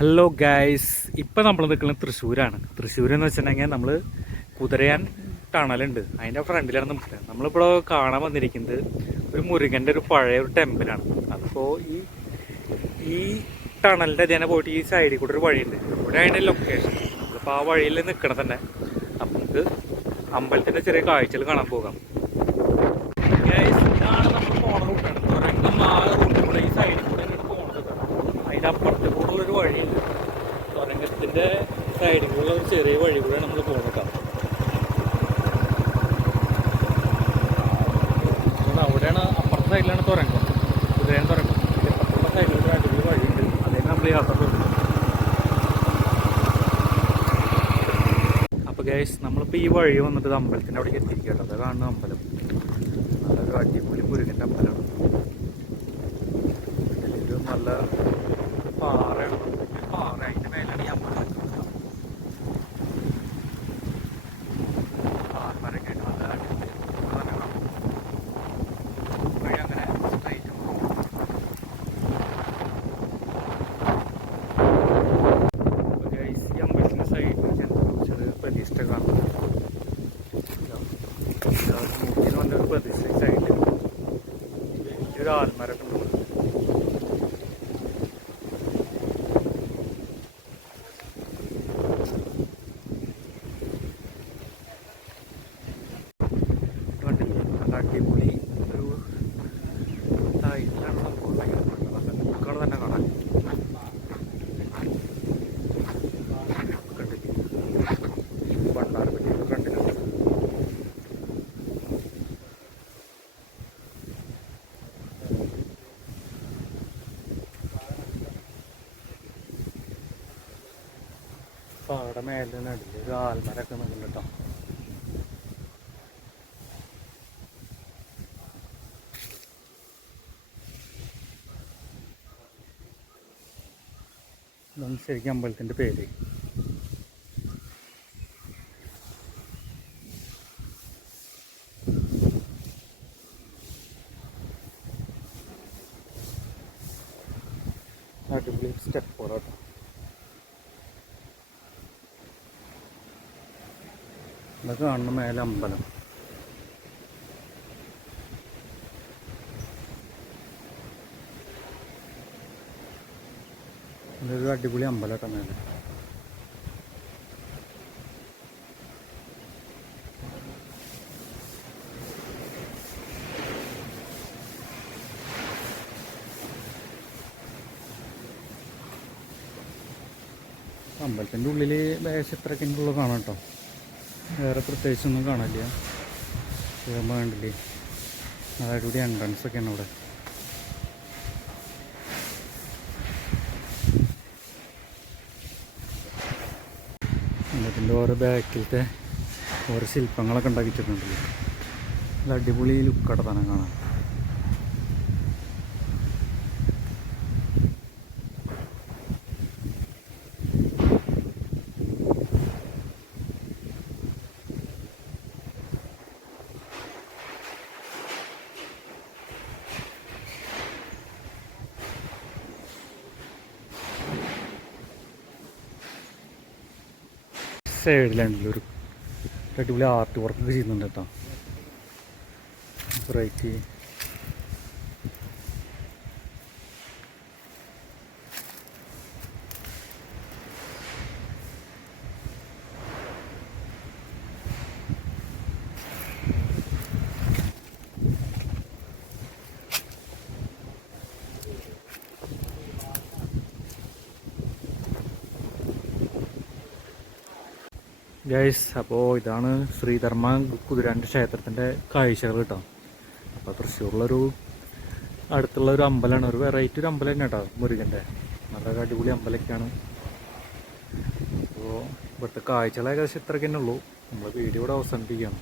Hello guys, ഇപ്പം നമ്മൾ നിൽക്കുന്നത് തൃശ്ശൂരാണ്. തൃശ്ശൂർ എന്ന് വെച്ചിട്ടുണ്ടെങ്കിൽ നമ്മൾ കുതിരയാൻ ടണലുണ്ട്, അതിൻ്റെ ഫ്രണ്ടിലാണ് നിൽക്കുന്നത്. നമ്മളിപ്പോൾ കാണാൻ വന്നിരിക്കുന്നത് ഒരു മുരുകൻ്റെ ഒരു പഴയ ഒരു ടെമ്പിളാണ്. അതിപ്പോൾ ഈ ടണലിൻ്റെ ഇതിനെ പോയിട്ട് ഈ സൈഡിൽ കൂടെ ഒരു വഴിയുണ്ട്. ഇവിടെ അതിൻ്റെ ലൊക്കേഷൻ. അപ്പോൾ ആ വഴിയിൽ നിൽക്കണം തന്നെ. അപ്പം നമുക്ക് അമ്പലത്തിൻ്റെ ചെറിയ കാഴ്ചകൾ കാണാൻ പോകാം. ഗൈസ്, ഇതാണ് നമ്മൾ പോണ റൂട്ടാണ്. തുരങ്കം ആ റൂട്ടിൽ കൂടെ ഈ സൈഡിൽ കൂടെ പോകുന്നത്. അതിൻ്റെ അപ്പുറത്ത് കൂടെ ഒരു വഴിയുണ്ട്. തുരങ്കത്തിൻ്റെ സൈഡിലുള്ള ഒരു ചെറിയ വഴി കൂടെ നമ്മൾ പോകുന്നത്. അവിടെയാണ്, അപ്പുറത്തെ സൈഡിലാണ് തുരങ്കം, കുതിരയാൻ തുരങ്കം. അപ്പുറത്തെ സൈഡിലൊരു അടിപൊളി വഴിയുണ്ട്, അതേ നമ്മൾ യാത്ര പോകുന്നത്. അപ്പോൾ ഗൈസ്, നമ്മളിപ്പോൾ ഈ വഴി വന്നിട്ട് അമ്പലത്തിൻ്റെ അവിടേക്ക് എത്തിയിരിക്കുകയാണ്. അത് കാണുന്ന അമ്പലം നല്ലൊരു അടിപൊളി മുരുകൻ്റെ അമ്പലമാണ്. ഇത് നല്ല പാറയാണ്, പാറ അതിൻ്റെ മേലാണ് ഈ അമ്പലം. പാറമരൊക്കെ ആയിട്ട് നല്ല അടിപൊളി വഴി. അങ്ങനെ സ്ട്രൈറ്റ് ഈ അമ്പലത്തിൻ്റെ സൈഡിൽ ചെറിയ പ്രതിഷ്ഠ കാണുന്നത്. മൂക്കിന് വന്നൊരു പ്രതിഷ്ഠ സൈഡിൽ ഒരു ആൽമരൊക്കെ ഉണ്ട്. അടിപൊളി ഒരു ടൈലാണ് സംഭവം. നല്ല ബുക്കുകൾ തന്നെ കാണാൻ കണ്ടില്ല. പണ്ടാരെ പറ്റി കണ്ടില്ല. അപ്പോൾ അവിടെ മേലെ നടില്ല ഒരു ആൽമരൊക്കെ നിൽക്കുന്നുണ്ട് കേട്ടോ. ഇതാണ് ശരിക്കും അമ്പലത്തിൻ്റെ പേര്. അടിപൊളി സ്റ്റെപ്പുകളാട്ടോ. ഇതൊക്കെ കാണുന്ന മേലെ അമ്പലം. ഇതൊരു അടിപൊളി അമ്പലമാട്ടോ മേലെ. അമ്പലത്തിൻ്റെ ഉള്ളിൽ ലേശം ഇത്രയൊക്കെ ഉള്ളത് കാണാം കേട്ടോ. വേറെ പ്രത്യേകിച്ചൊന്നും കാണില്ല. കണ്ടില്ലേ, അടിപൊളി എൻട്രൻസ് ഒക്കെയാണ് ഇവിടെ. അമ്പലത്തിൻ്റെ ഓരോ ബാക്കിലത്തെ ഓരോ ശില്പങ്ങളൊക്കെ ഉണ്ടാക്കിയിട്ടുണ്ടല്ലോ. നല്ല അടിപൊളി ലുക്കട തന്നെ കാണാം. സൈഡിലാണല്ലോ ഒരു അടിപൊളി ആർട്ട് വർക്കൊക്കെ ചെയ്യുന്നുണ്ട് കേട്ടോ. Bright guys. അപ്പോൾ ഇതാണ് ശ്രീധർമ്മ കുതിരാൻ്റെ ക്ഷേത്രത്തിൻ്റെ കാഴ്ചകൾ കേട്ടോ. അപ്പോൾ തൃശ്ശൂരിലൊരു അടുത്തുള്ള ഒരു അമ്പലമാണ്, ഒരു വെറൈറ്റി ഒരു അമ്പലം തന്നെ കേട്ടോ മുരുകൻ്റെ. നല്ല അടിപൊളി അമ്പലമൊക്കെയാണ്. അപ്പോൾ ഇവിടുത്തെ കാഴ്ചകൾ ഏകദേശം ഇത്രയ്ക്ക് തന്നെ ഉള്ളൂ. നമ്മൾ വീഡിയോ ഇവിടെ അവസാനിപ്പിക്കുകയാണ്.